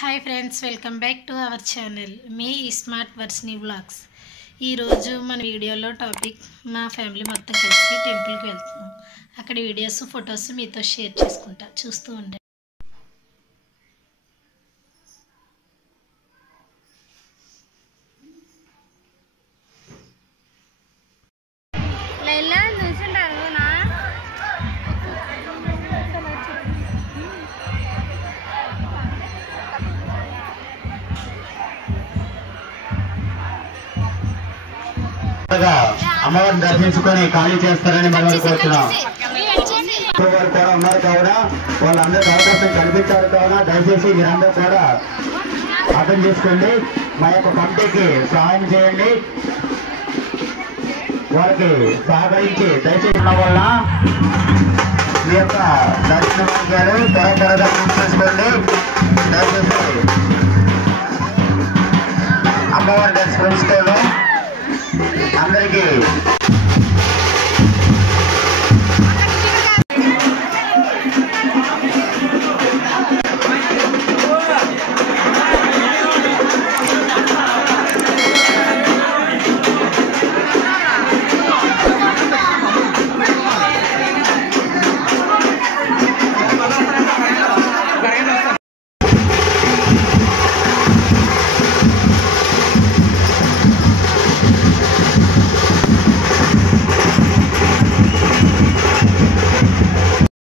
Hi friends, welcome back to our channel me smart Varshini vlogs. ఈరోజు మన వీడియోలో topic మా ఫ్యామిలీ మొత్తం కలిసి టెంపుల్కి వెళ్తున్నాం. అక్కడ వీడియోస్ ఫొటోస్ మీతో షేర్ చేసుకుంటా, చూస్తూ ఉండండి. అమ్మవారిని దర్శించుకొని ఖాళీ చేస్తారని మనం కోరుతున్నాం. కూడా ఉన్నారు కావున వాళ్ళందరికీ అవకాశం కల్పించారు కావున దయచేసి మీరందరూ కూడా అర్థం చేసుకోండి. మా యొక్క కమిటీకి సహాయం చేయండి. వాళ్ళకి సహకరించి దయచేసి వల్ల మీ యొక్క దర్శన మార్గాలు త్వరగా చేసుకోండి. దయచేసి అమ్మవారిని దర్శించుకోవాలి. అందరికీ